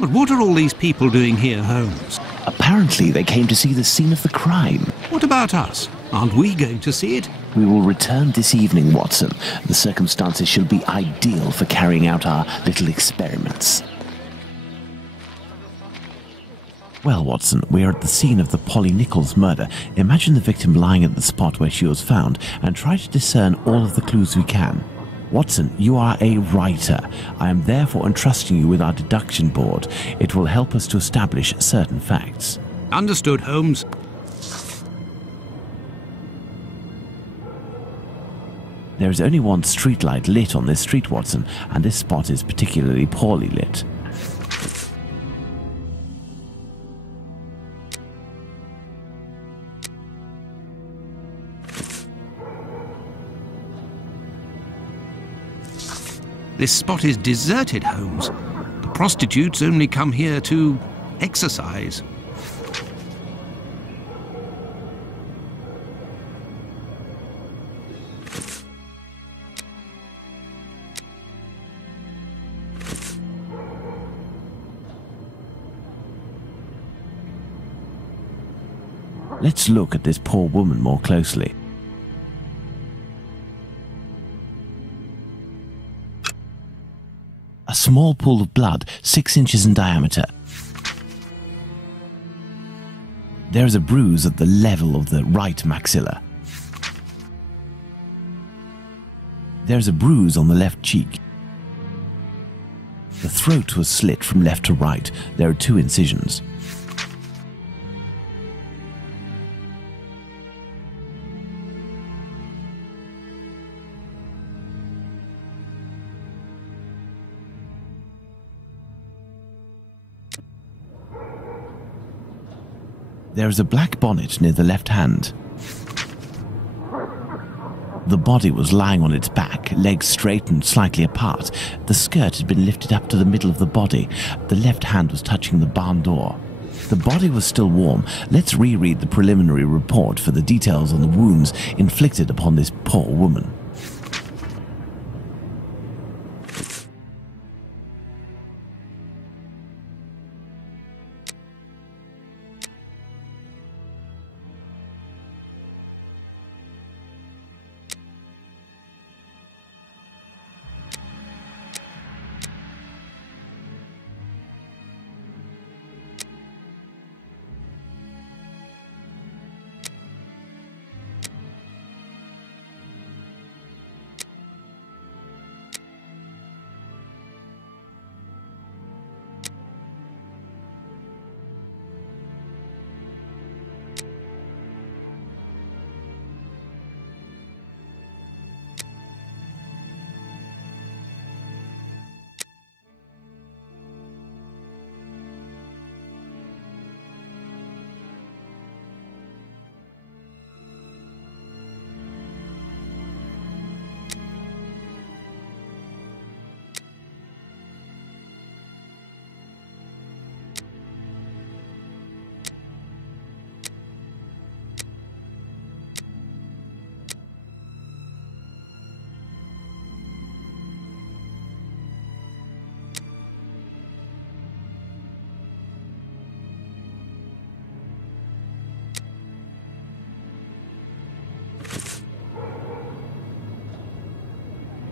But what are all these people doing here, Holmes? Apparently they came to see the scene of the crime. What about us? Aren't we going to see it? We will return this evening, Watson. The circumstances shall be ideal for carrying out our little experiments. Well, Watson, we are at the scene of the Polly Nichols murder. Imagine the victim lying at the spot where she was found and try to discern all of the clues we can. Watson, you are a writer. I am therefore entrusting you with our deduction board. It will help us to establish certain facts. Understood, Holmes. There is only one streetlight lit on this street, Watson, and this spot is particularly poorly lit. This spot is deserted, Holmes. The prostitutes only come here to exercise. Let's look at this poor woman more closely. A small pool of blood, 6 inches in diameter. There is a bruise at the level of the right maxilla. There is a bruise on the left cheek. The throat was slit from left to right. There are 2 incisions. There is a black bonnet near the left hand. The body was lying on its back, legs straight and slightly apart. The skirt had been lifted up to the middle of the body. The left hand was touching the barn door. The body was still warm. Let's reread the preliminary report for the details on the wounds inflicted upon this poor woman.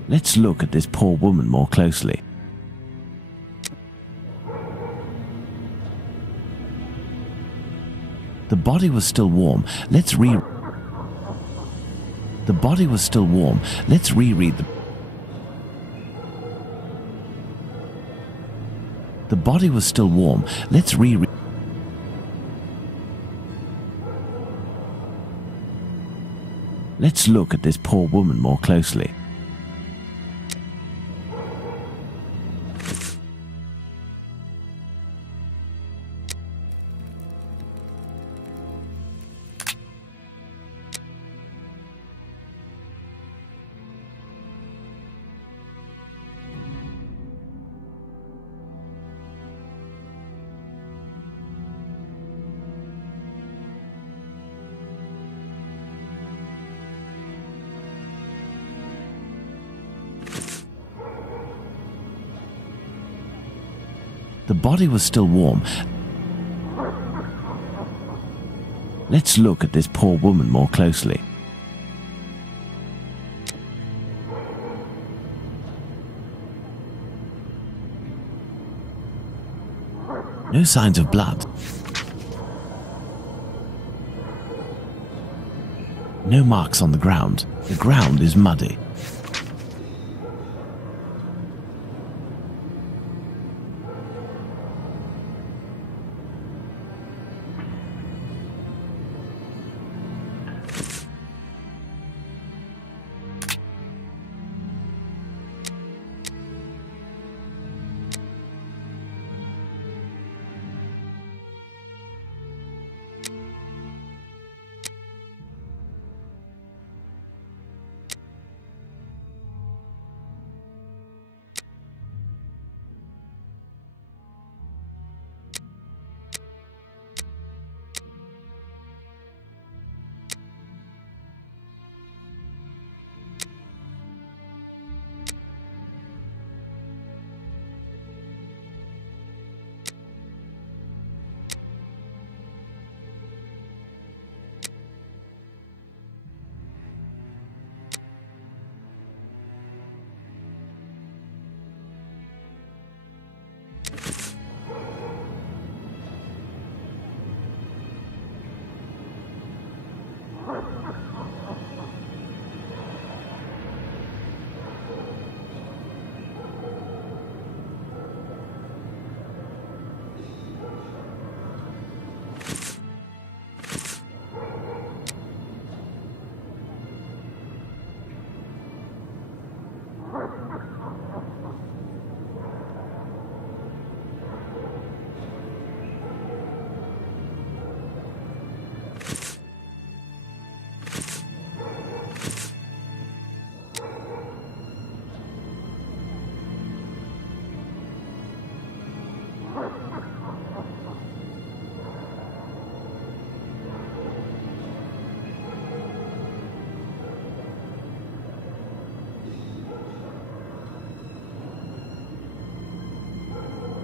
Let's look at this poor woman more closely. The body was still warm. The body was still warm. Let's reread the... The body was still warm. Let's reread... Let's look at this poor woman more closely. The body was still warm. Let's look at this poor woman more closely. No signs of blood. No marks on the ground. The ground is muddy.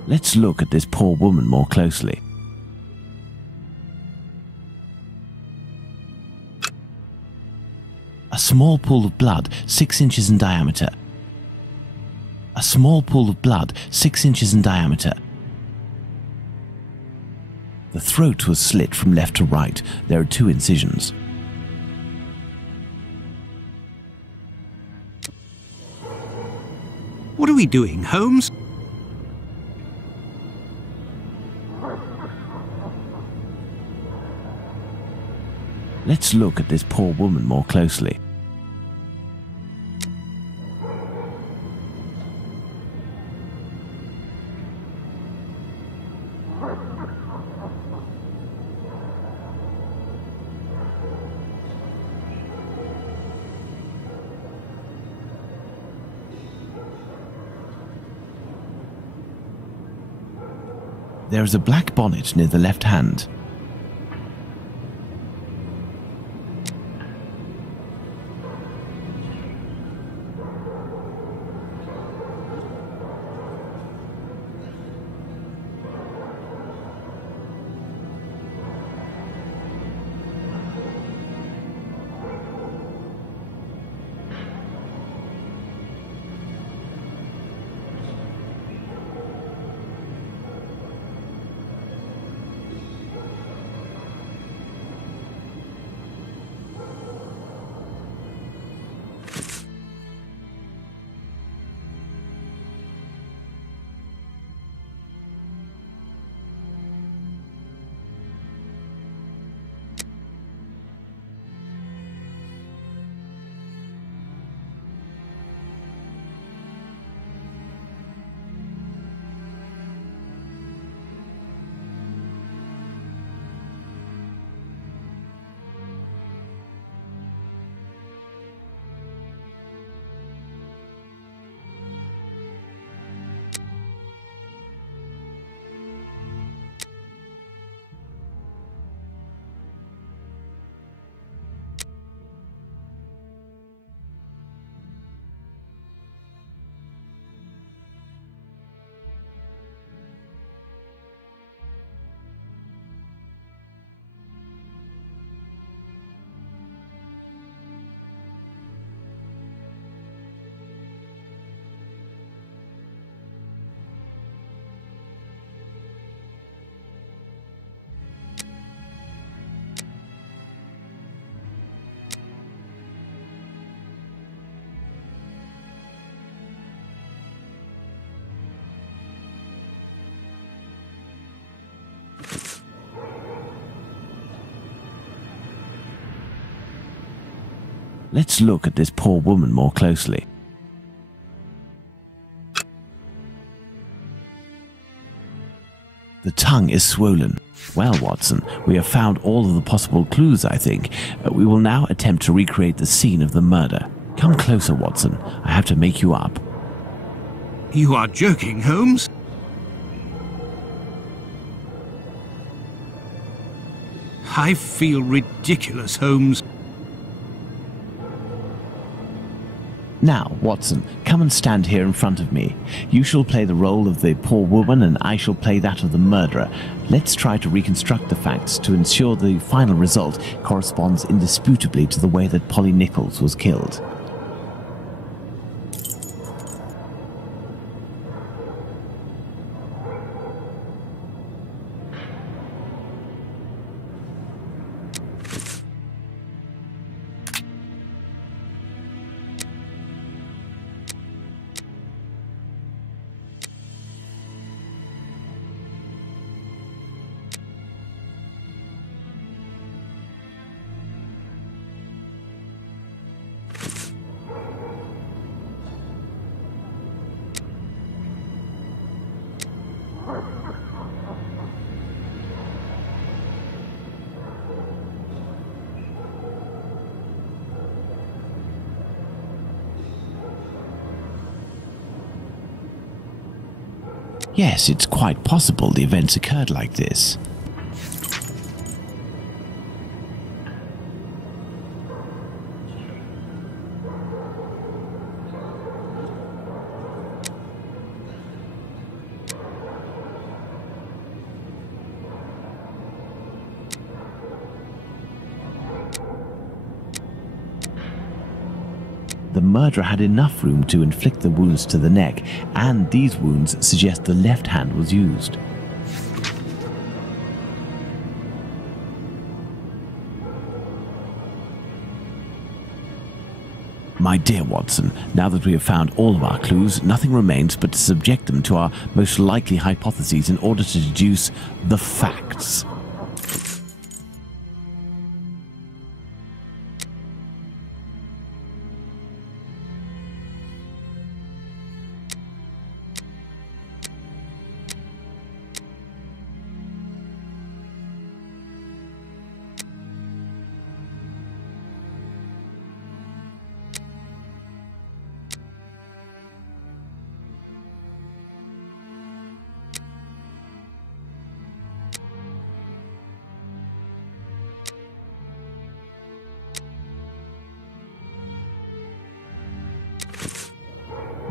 Let's look at this poor woman more closely. A small pool of blood 6 inches in diameter. A small pool of blood 6 inches in diameter. The throat was slit from left to right. There are 2 incisions. What are we doing, Holmes? Let's look at this poor woman more closely. There is a black bonnet near the left hand. Let's look at this poor woman more closely. The tongue is swollen. Well, Watson, we have found all of the possible clues, I think. We will now attempt to recreate the scene of the murder. Come closer, Watson. I have to make you up. You are joking, Holmes? I feel ridiculous, Holmes. Now, Watson, come and stand here in front of me. You shall play the role of the poor woman and I shall play that of the murderer. Let's try to reconstruct the facts to ensure the final result corresponds indisputably to the way that Polly Nichols was killed. Yes, it's quite possible the events occurred like this. The murderer had enough room to inflict the wounds to the neck, and these wounds suggest the left hand was used. My dear Watson, now that we have found all of our clues, nothing remains but to subject them to our most likely hypotheses in order to deduce the facts.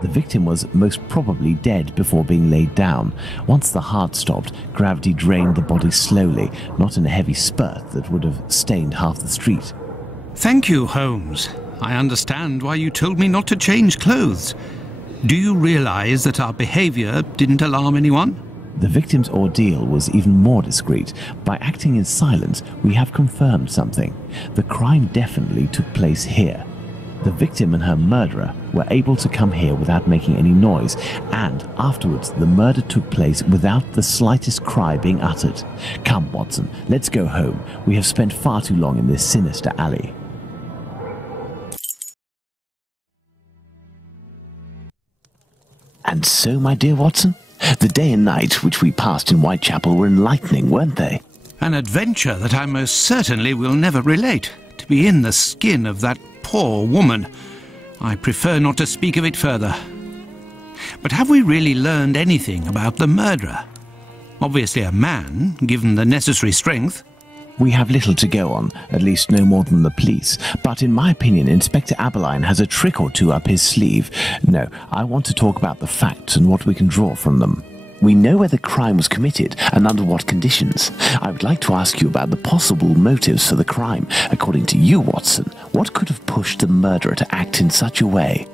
The victim was most probably dead before being laid down. Once the heart stopped, gravity drained the body slowly, not in a heavy spurt that would have stained half the street. Thank you, Holmes. I understand why you told me not to change clothes. Do you realize that our behavior didn't alarm anyone? The victim's ordeal was even more discreet. By acting in silence, we have confirmed something. The crime definitely took place here. The victim and her murderer were able to come here without making any noise, and afterwards the murder took place without the slightest cry being uttered. Come, Watson, let's go home. We have spent far too long in this sinister alley. And so, my dear Watson, the day and night which we passed in Whitechapel were enlightening, weren't they? An adventure that I most certainly will never relate. To be in the skin of that poor woman. I prefer not to speak of it further. But have we really learned anything about the murderer? Obviously a man, given the necessary strength. We have little to go on, at least no more than the police. But in my opinion, Inspector Aberline has a trick or two up his sleeve. No, I want to talk about the facts and what we can draw from them. We know where the crime was committed and under what conditions. I would like to ask you about the possible motives for the crime. According to you, Watson, what could have pushed the murderer to act in such a way?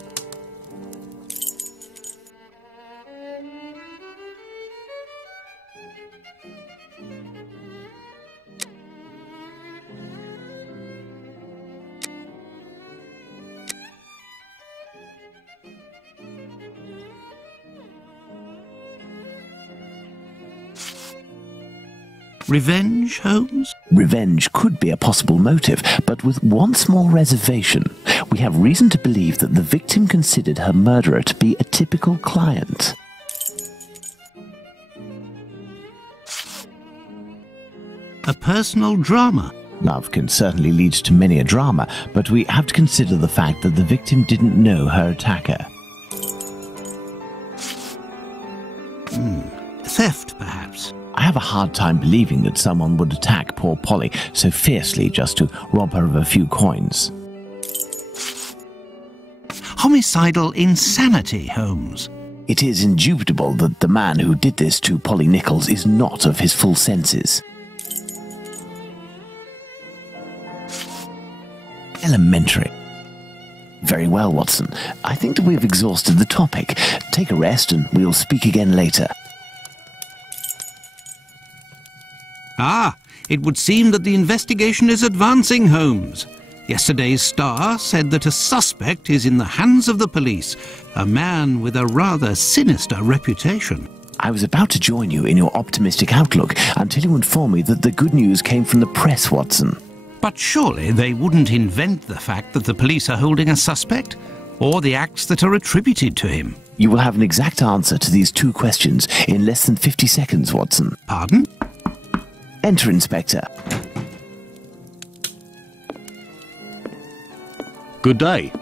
Revenge, Holmes? Revenge could be a possible motive, but with one small reservation. We have reason to believe that the victim considered her murderer to be a typical client. A personal drama. Love can certainly lead to many a drama, but we have to consider the fact that the victim didn't know her attacker. Theft, perhaps. I have a hard time believing that someone would attack poor Polly so fiercely just to rob her of a few coins. Homicidal insanity, Holmes. It is indubitable that the man who did this to Polly Nichols is not of his full senses. Elementary. Very well, Watson. I think that we have exhausted the topic. Take a rest and we'll speak again later. Ah, it would seem that the investigation is advancing, Holmes. Yesterday's Star said that a suspect is in the hands of the police, a man with a rather sinister reputation. I was about to join you in your optimistic outlook until you informed me that the good news came from the press, Watson. But surely they wouldn't invent the fact that the police are holding a suspect, or the acts that are attributed to him. You will have an exact answer to these two questions in less than 50 seconds, Watson. Pardon? Enter, Inspector. Good day.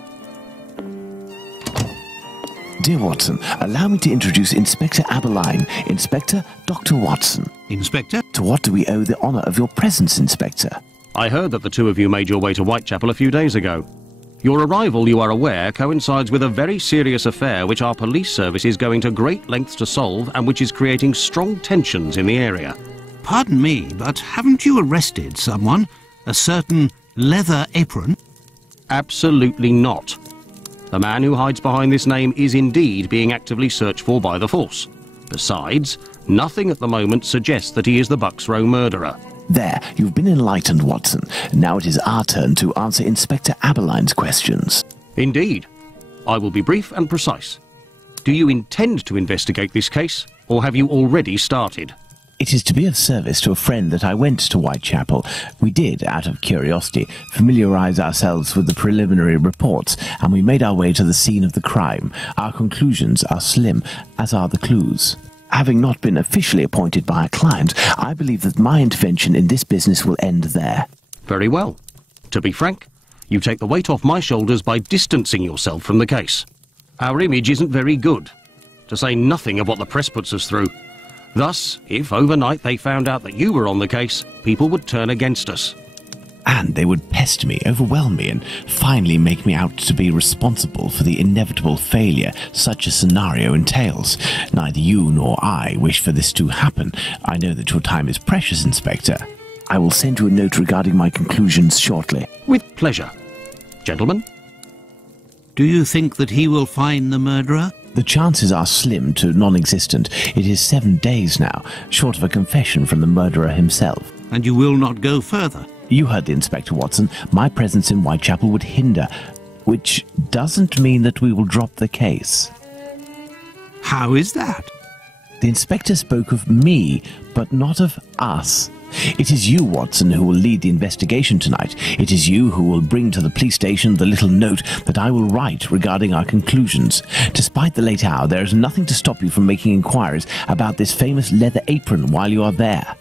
Dear Watson, allow me to introduce Inspector Aberline, Inspector Dr. Watson. Inspector? To what do we owe the honour of your presence, Inspector? I heard that the two of you made your way to Whitechapel a few days ago. Your arrival, you are aware, coincides with a very serious affair which our police service is going to great lengths to solve and which is creating strong tensions in the area. Pardon me, but haven't you arrested someone? A certain Leather Apron? Absolutely not. The man who hides behind this name is indeed being actively searched for by the force. Besides, nothing at the moment suggests that he is the Bucks Row murderer. There, you've been enlightened, Watson. Now it is our turn to answer Inspector Aberline's questions. Indeed. I will be brief and precise. Do you intend to investigate this case, or have you already started? It is to be of service to a friend that I went to Whitechapel. We did, out of curiosity, familiarise ourselves with the preliminary reports, and we made our way to the scene of the crime. Our conclusions are slim, as are the clues. Having not been officially appointed by a client, I believe that my intervention in this business will end there. Very well. To be frank, you take the weight off my shoulders by distancing yourself from the case. Our image isn't very good, to say nothing of what the press puts us through. Thus, if overnight they found out that you were on the case, people would turn against us. And they would pester me, overwhelm me, and finally make me out to be responsible for the inevitable failure such a scenario entails. Neither you nor I wish for this to happen. I know that your time is precious, Inspector. I will send you a note regarding my conclusions shortly. With pleasure. Gentlemen? Do you think that he will find the murderer? The chances are slim to non-existent. It is 7 days now, short of a confession from the murderer himself. And you will not go further? You heard the Inspector, Watson. My presence in Whitechapel would hinder, which doesn't mean that we will drop the case. How is that? The Inspector spoke of me, but not of us. It is you, Watson, who will lead the investigation tonight. It is you who will bring to the police station the little note that I will write regarding our conclusions. Despite the late hour, there is nothing to stop you from making inquiries about this famous Leather Apron while you are there.